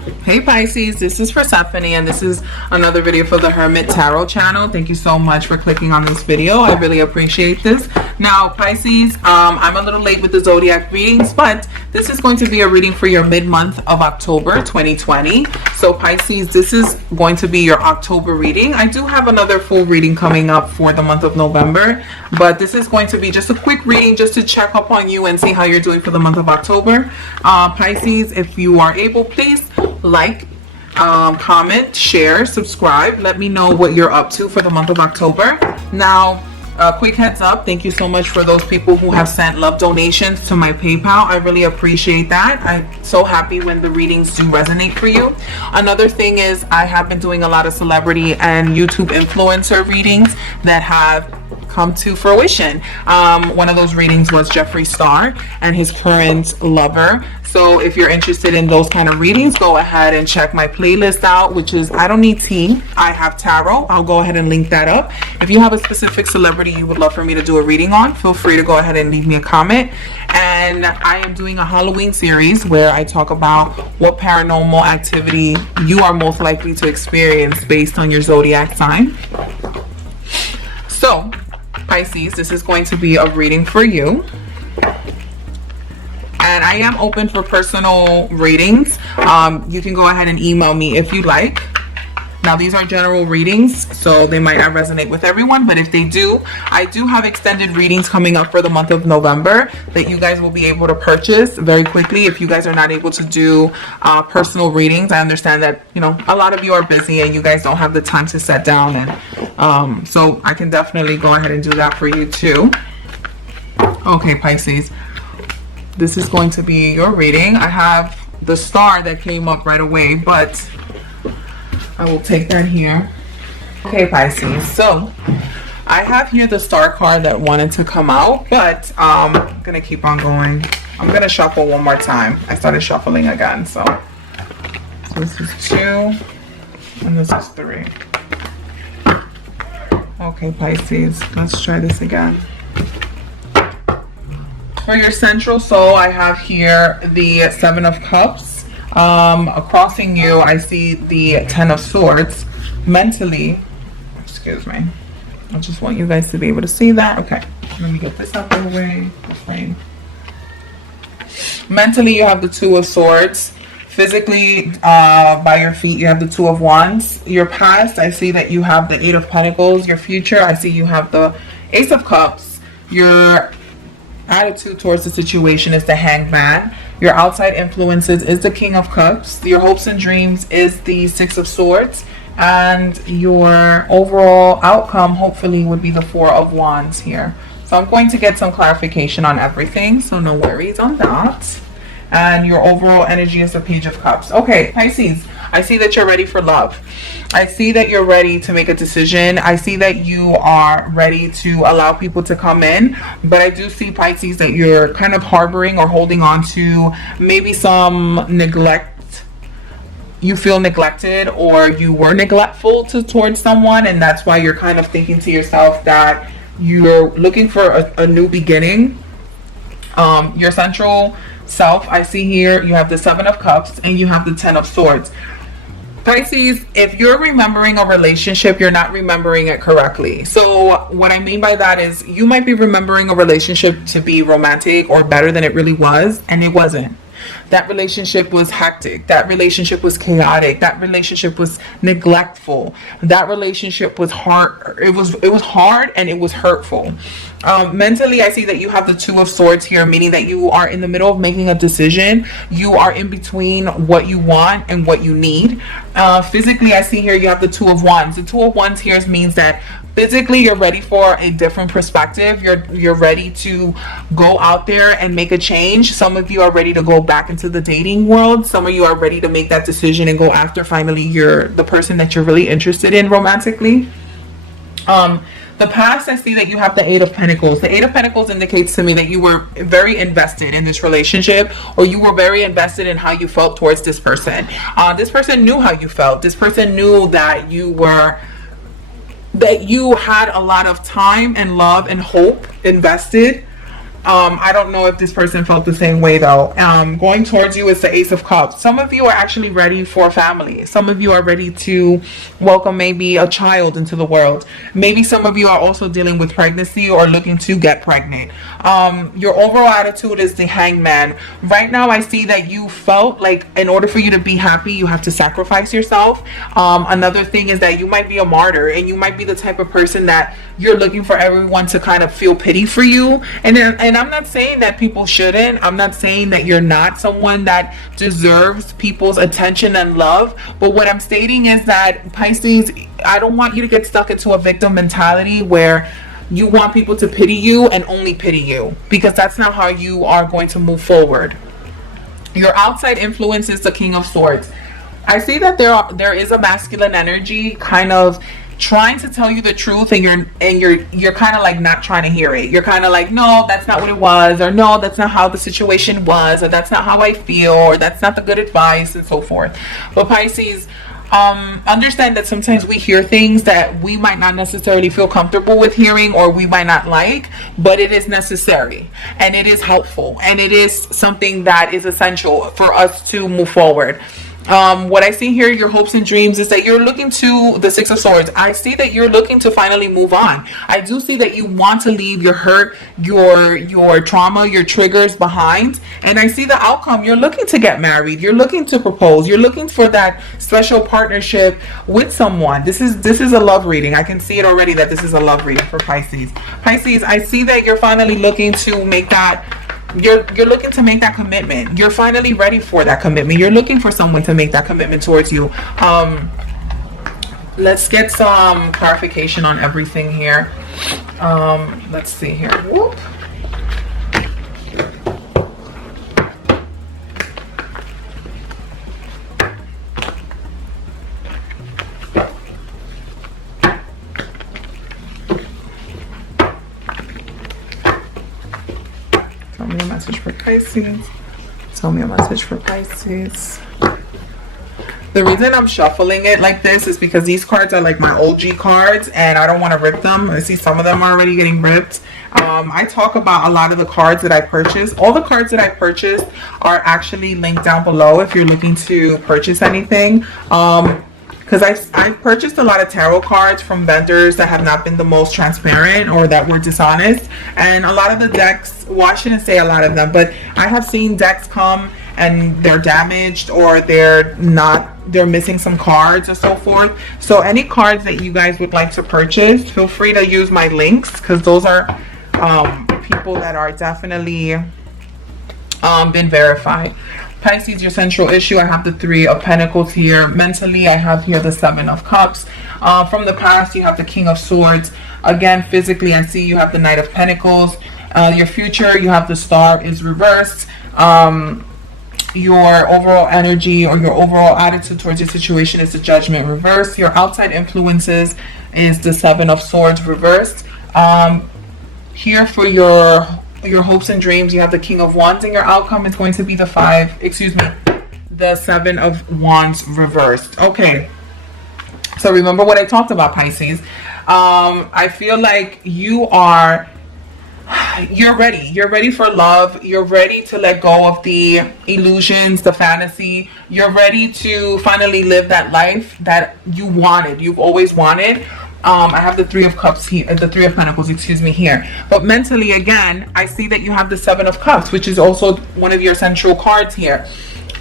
Hey Pisces, this is Persephone and this is another video for the Hermit Tarot channel. Thank you so much for clicking on this video. I really appreciate this. Now Pisces, I'm a little late with the Zodiac readings, but this is going to be a reading for your mid-month of October 2020. So Pisces, this is going to be your October reading. I do have another full reading coming up for the month of November, but this is going to be just a quick reading just to check up on you and see how you're doing for the month of October. Pisces, if you are able, please like, comment, share, subscribe. Let me know what you're up to for the month of October. Now, quick heads up, thank you so much for those people who have sent love donations to my PayPal. I really appreciate that. I'm so happy when the readings do resonate for you. Another thing is I have been doing a lot of celebrity and YouTube influencer readings that have come to fruition. One of those readings was Jeffree Star and his current lover. So if you're interested in those kind of readings, go ahead and check my playlist out, which is I Don't Need Tea, I Have Tarot. I'll go ahead and link that up. If you have a specific celebrity you would love for me to do a reading on, feel free to go ahead and leave me a comment. And I am doing a Halloween series where I talk about what paranormal activity you are most likely to experience based on your zodiac sign. So Pisces, this is going to be a reading for you. And I am open for personal readings. You can go ahead and email me if you like. Now, these are general readings, so they might not resonate with everyone, but if they do, I do have extended readings coming up for the month of November that you guys will be able to purchase very quickly. If you guys are not able to do personal readings, I understand that, you know, a lot of you are busy and you guys don't have the time to sit down, and so I can definitely go ahead and do that for you too. Okay, Pisces, this is going to be your reading. I have the star that came up right away, but I will take that here. Okay, Pisces, so I have here the star card that wanted to come out, but I'm gonna keep on going. I'm gonna shuffle one more time. I started shuffling again, so this is 2 and this is 3. Okay, Pisces, let's try this again. For your central soul, I have here the 7 of Cups. Crossing you, I see the 10 of Swords. Mentally, excuse me, I just want you guys to be able to see that. Okay, let me get this out of the way. Frame. Mentally, you have the 2 of Swords. Physically, by your feet, you have the 2 of Wands. Your past, I see that you have the 8 of Pentacles. Your future, I see you have the Ace of Cups. Your attitude towards the situation is the Hangman. Your outside influences is the King of Cups. Your hopes and dreams is the 6 of Swords. And your overall outcome, hopefully, would be the 4 of Wands here. So I'm going to get some clarification on everything, so no worries on that. And your overall energy is the Page of Cups. Okay, Pisces, I see that you're ready for love. I see that you're ready to make a decision. I see that you are ready to allow people to come in. But I do see, Pisces, that you're kind of harboring or holding on to maybe some neglect. You feel neglected, or you were neglectful towards someone, and that's why you're kind of thinking to yourself that you're looking for a new beginning. Your central self, I see here you have the 7 of Cups and you have the 10 of Swords. Pisces, if you're remembering a relationship, you're not remembering it correctly. So what I mean by that is you might be remembering a relationship to be romantic or better than it really was, and it wasn't. That relationship was hectic. That relationship was chaotic. That relationship was neglectful. That relationship was hard. It was hard and it was hurtful. Mentally, I see that you have the 2 of Swords here, meaning that you are in the middle of making a decision. You are in between what you want and what you need. Physically, I see here you have the 2 of Wands. The 2 of Wands here means that physically you're ready for a different perspective. You're ready to go out there and make a change. Some of you are ready to go back into the dating world. Some of you are ready to make that decision and go after finally the person that you're really interested in romantically. The past, I see that you have the 8 of Pentacles. The 8 of Pentacles indicates to me that you were very invested in this relationship, or you were very invested in how you felt towards this person. This person knew how you felt. This person knew that you had a lot of time and love and hope invested I don't know if this person felt the same way though. Going towards you is the Ace of Cups. Some of you are actually ready for family. Some of you are ready to welcome maybe a child into the world. Maybe some of you are also dealing with pregnancy or looking to get pregnant. Your overall attitude is the Hangman. Right now I see that you felt like in order for you to be happy, you have to sacrifice yourself. Another thing is that you might be a martyr, and you might be the type of person that you're looking for everyone to kind of feel pity for you. And I'm not saying that people shouldn't. I'm not saying that you're not someone that deserves people's attention and love. But what I'm stating is that, Pisces, I don't want you to get stuck into a victim mentality where you want people to pity you and only pity you, because that's not how you are going to move forward. Your outside influence is the King of Swords. I see that there is a masculine energy kind of trying to tell you the truth, and you're kind of like not trying to hear it. You're kind of like, no, that's not what it was, or no, that's not how the situation was, or that's not how I feel, or that's not the good advice, and so forth. But Pisces, understand that sometimes we hear things that we might not necessarily feel comfortable with hearing, or we might not like, but it is necessary, and it is helpful, and it is something that is essential for us to move forward. What I see here, your hopes and dreams, is that you're looking to the Six of Swords. I see that you're looking to finally move on. I do see that you want to leave your hurt, your trauma, your triggers behind. And I see the outcome. You're looking to get married. You're looking to propose. You're looking for that special partnership with someone. This is a love reading. I can see it already that this is a love reading for Pisces. Pisces, I see that you're finally looking to make that you're looking to make that commitment. You're finally ready for that commitment. You're looking for someone to make that commitment towards you. Let's get some clarification on everything here. Let's see here. Whoop. Tell me a message for Pisces. Tell me a message for Pisces. The reason I'm shuffling it like this is because these cards are like my OG cards, and I don't want to rip them. I see some of them are already getting ripped. I talk about a lot of the cards that I purchased. All the cards that I purchased are actually linked down below if you're looking to purchase anything. Because I purchased a lot of tarot cards from vendors that have not been the most transparent or that were dishonest. And a lot of the decks, well, I shouldn't say a lot of them, but I have seen decks come and they're damaged, or they're missing some cards or so forth. So any cards that you guys would like to purchase, feel free to use my links, because those are people that are definitely been verified. Pisces, your central issue, I have the Three of Pentacles here. Mentally, I have here the Seven of Cups. From the past, you have the King of Swords. Again, physically, I see you have the Knight of Pentacles. Your future, you have the Star is reversed. Your overall energy or your overall attitude towards your situation is the Judgment reversed. Your outside influences is the Seven of Swords reversed. Here for your hopes and dreams, you have the King of Wands, and your outcome is going to be the Seven of Wands reversed. Okay, so remember what I talked about, Pisces. I feel like you're ready for love. You're ready to let go of the illusions, the fantasy. You're ready to finally live that life that you've always wanted. I have the Three of Cups here, the Three of Pentacles, excuse me, here. But mentally, again, I see that you have the Seven of Cups, which is also one of your central cards here.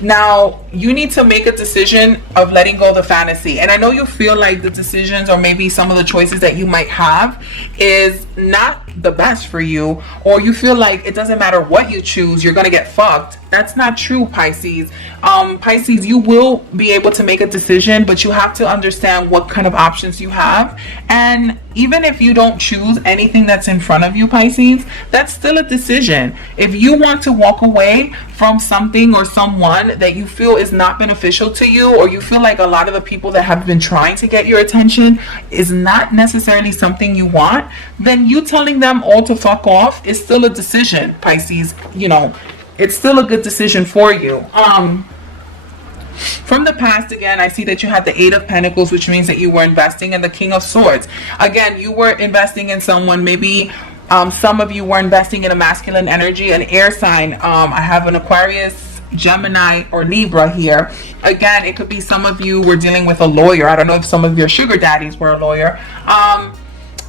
Now, you need to make a decision of letting go of the fantasy. And I know you feel like the decisions, or maybe some of the choices that you might have, is not the best for you, or you feel like it doesn't matter what you choose, you're gonna get fucked. That's not true, Pisces. Pisces, you will be able to make a decision, but you have to understand what kind of options you have. And even if you don't choose anything that's in front of you, Pisces, that's still a decision. If you want to walk away from something or someone that you feel is not beneficial to you, or you feel like a lot of the people that have been trying to get your attention is not necessarily something you want, then you telling them all to fuck off is still a decision, Pisces. You know, it's still a good decision for you. From the past, again, I see that you had the Eight of Pentacles, which means that you were investing in the King of Swords. Again, you were investing in someone, maybe Some of you were investing in a masculine energy, an air sign. I have an Aquarius, Gemini, or Libra here. Again, it could be some of you were dealing with a lawyer. I don't know if some of your sugar daddies were a lawyer.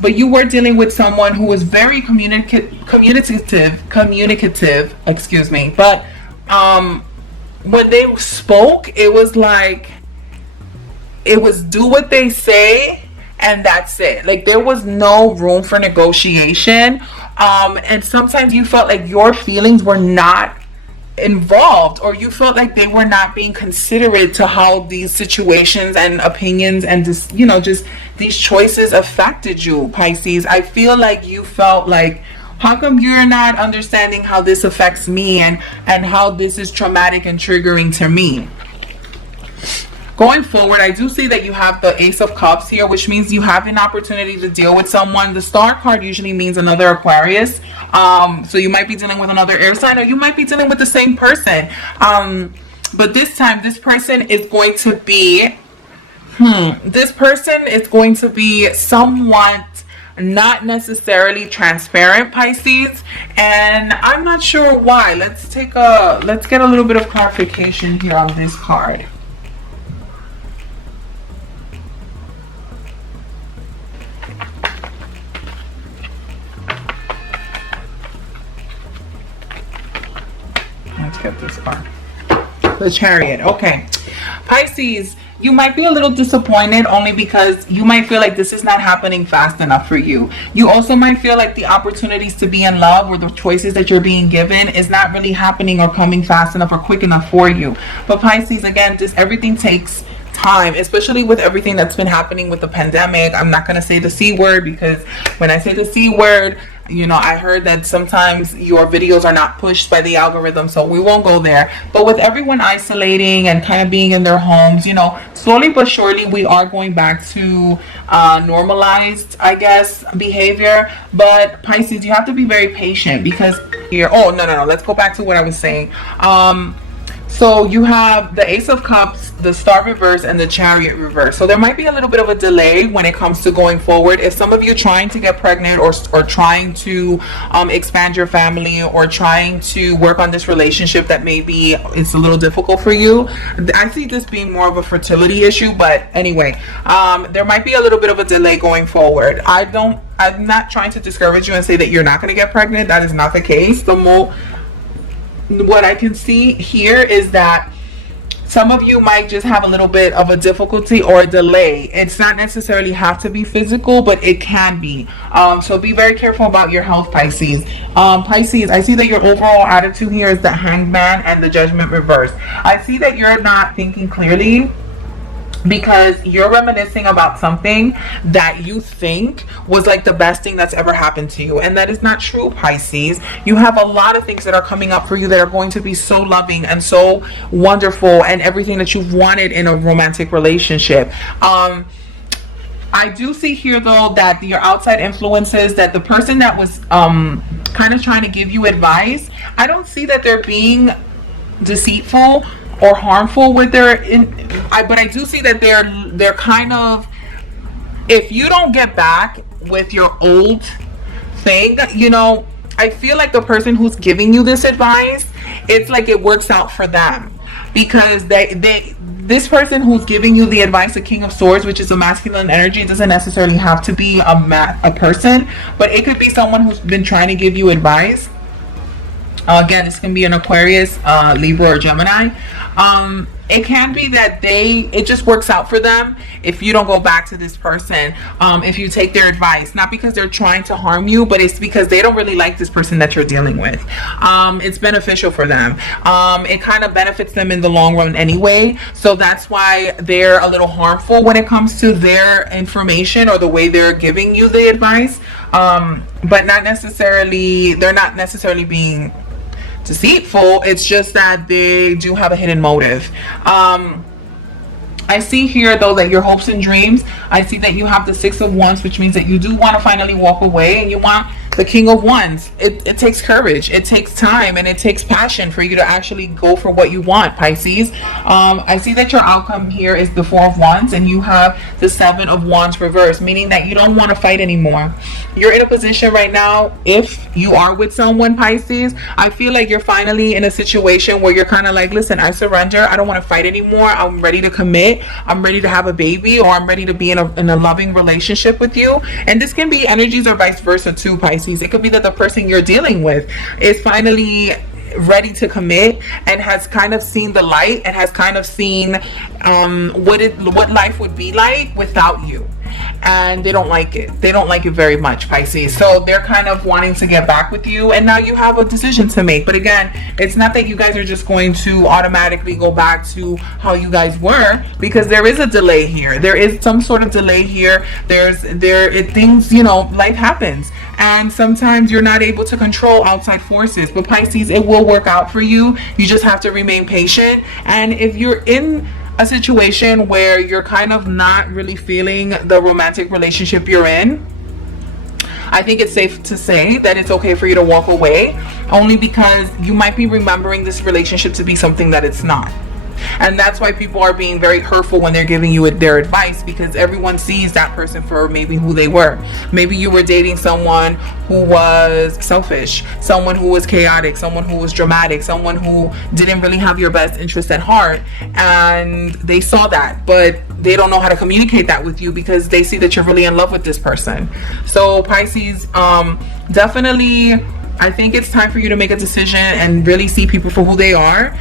But you were dealing with someone who was very communicative, excuse me. But when they spoke, it was like, it was do what they say and that's it. Like, there was no room for negotiation. And sometimes you felt like your feelings were not involved, or you felt like they were not being considerate to how these situations and opinions and just, you know, just these choices affected you, Pisces. I feel like you felt like, how come you're not understanding how this affects me, and how this is traumatic and triggering to me? Going forward, I do see that you have the Ace of Cups here, which means you have an opportunity to deal with someone. The Star card usually means another Aquarius. So you might be dealing with another air sign, or you might be dealing with the same person. But this time, this person is going to be, somewhat not necessarily transparent, Pisces. And I'm not sure why. Let's get a little bit of clarification here on this card. Let's get this card. The Chariot. Okay. Pisces, you might be a little disappointed only because you might feel like this is not happening fast enough for you. You also might feel like the opportunities to be in love, or the choices that you're being given, is not really happening or coming fast enough or quick enough for you. But Pisces, again, just everything takes time, especially with everything that's been happening with the pandemic. I'm not going to say the C word, because when I say the C word, you know, I heard that sometimes your videos are not pushed by the algorithm, so we won't go there. But with everyone isolating and kind of being in their homes, you know, slowly but surely we are going back to normalized, I guess, behavior. But Pisces, you have to be very patient, because here, oh no, let's go back to what I was saying. So you have the Ace of Cups, the Star reverse, and the Chariot reverse. So there might be a little bit of a delay when it comes to going forward. If some of you trying to get pregnant, or trying to expand your family, or trying to work on this relationship that maybe it's a little difficult for you, I see this being more of a fertility issue. But anyway, there might be a little bit of a delay going forward. I'm not trying to discourage you and say that you're not going to get pregnant. That is not the case. What I can see here is that some of you might just have a little bit of a difficulty or a delay. It's not necessarily have to be physical, but it can be. So be very careful about your health, Pisces. Pisces, I see that your overall attitude here is the Hangman and the Judgment reverse. I see that you're not thinking clearly, because you're reminiscing about something that you think was like the best thing that's ever happened to you, and that is not true, Pisces. You have a lot of things that are coming up for you that are going to be so loving and so wonderful, and everything that you've wanted in a romantic relationship. I do see here, though, that your outside influences, that the person that was kind of trying to give you advice, I don't see that they're being deceitful or harmful with but I do see that they're kind of, if you don't get back with your old thing, you know, I feel like the person who's giving you this advice, it's like it works out for them, because this person who's giving you the advice, the King of Swords, which is a masculine energy, doesn't necessarily have to be a person, but it could be someone who's been trying to give you advice. Again, this can be an Aquarius, Libra, or Gemini. It can be that it just works out for them if you don't go back to this person, if you take their advice, not because they're trying to harm you, but it's because they don't really like this person that you're dealing with. It's beneficial for them. It kind of benefits them in the long run anyway, so that's why they're a little harmful when it comes to their information or the way they're giving you the advice, but they're not necessarily being deceitful. It's just that they do have a hidden motive. I see here, though, that your hopes and dreams, I see that you have the Six of Wands, which means that you do want to finally walk away, and you want The King of Wands. It takes courage. It takes time and it takes passion for you to actually go for what you want, Pisces. I see that your outcome here is the Four of Wands and you have the Seven of Wands reversed, meaning that you don't want to fight anymore. You're in a position right now, if you are with someone, Pisces, I feel like you're finally in a situation where you're kind of like, listen, I surrender. I don't want to fight anymore. I'm ready to commit. I'm ready to have a baby, or I'm ready to be in a loving relationship with you. And this can be energies or vice versa too, Pisces. It could be that the person you're dealing with is finally ready to commit and has kind of seen the light and has kind of seen what life would be like without you, and they don't like it very much, Pisces. So they're kind of wanting to get back with you, and now you have a decision to make. But again, it's not that you guys are just going to automatically go back to how you guys were, because there is a delay here. There is some sort of delay here. Things, life happens, and sometimes you're not able to control outside forces. But Pisces, it will work out for you. You just have to remain patient. And if you're in a situation where you're kind of not really feeling the romantic relationship you're in, I think it's safe to say that it's okay for you to walk away, only because you might be remembering this relationship to be something that it's not. And that's why people are being very hurtful when they're giving you their advice, because everyone sees that person for maybe who they were. Maybe you were dating someone who was selfish, someone who was chaotic, someone who was dramatic, someone who didn't really have your best interest at heart, and they saw that, but they don't know how to communicate that with you because they see that you're really in love with this person. So Pisces, definitely, I think it's time for you to make a decision and really see people for who they are.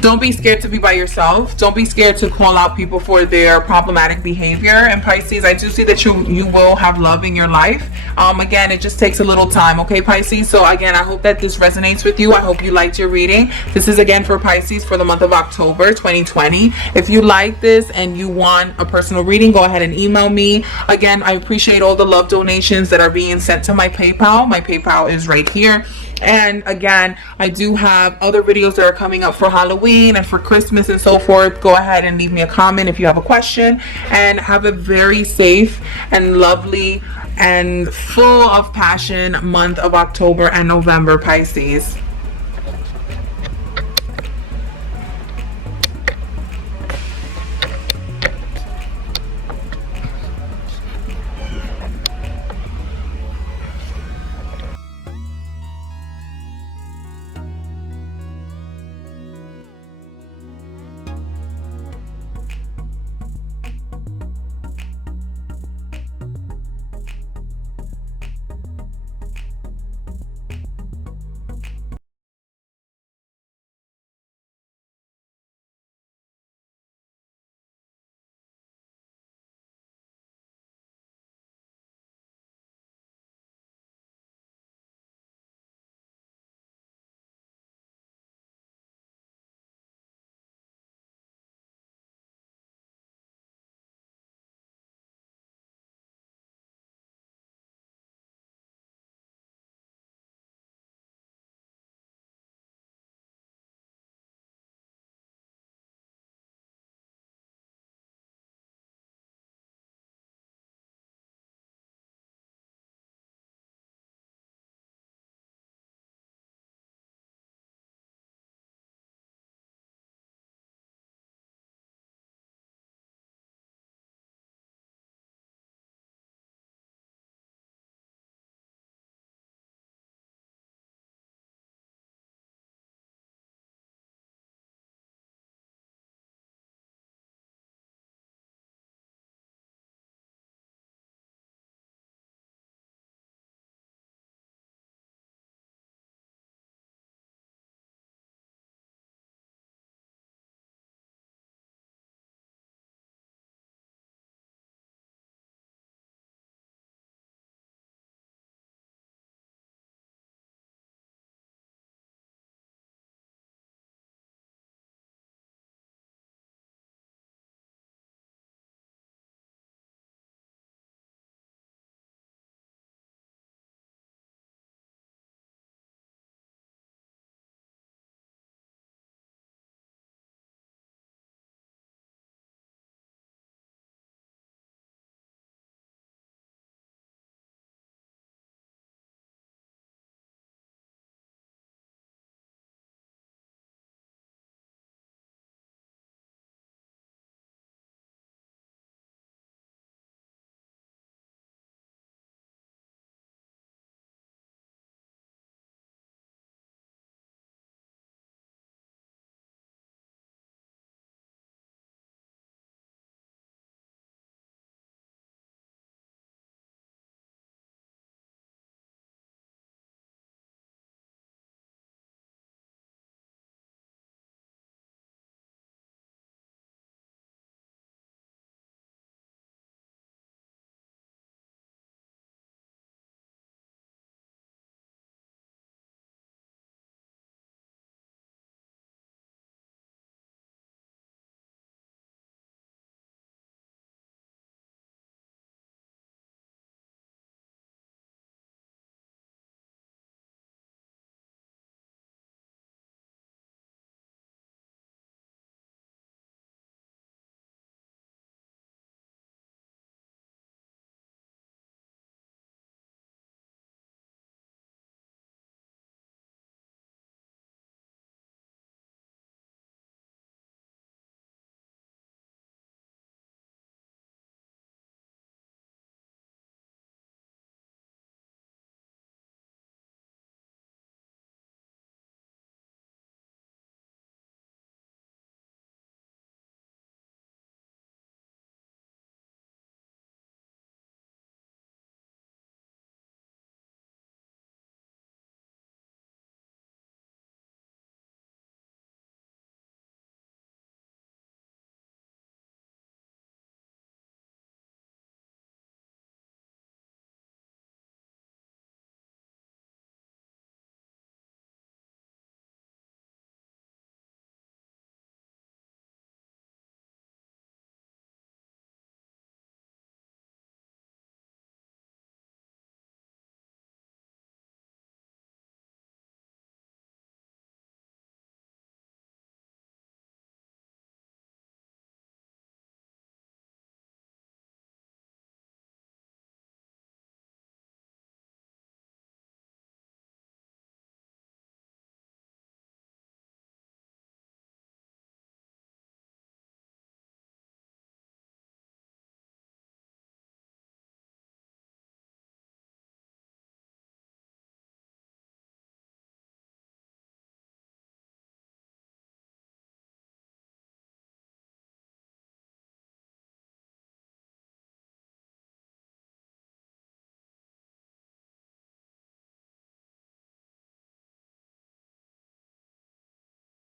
Don't be scared to be by yourself. Don't be scared to call out people for their problematic behavior. And Pisces, I do see that you will have love in your life. Again, it just takes a little time, okay, Pisces? So again, I hope that this resonates with you. I hope you liked your reading. This is again for Pisces for the month of October 2020. If you like this and you want a personal reading, go ahead and email me. Again, I appreciate all the love donations that are being sent to my PayPal. My PayPal is right here. And again, I do have other videos that are coming up for Halloween and for Christmas and so forth. Go ahead and leave me a comment if you have a question, and have a very safe and lovely and full of passion month of October and November, Pisces.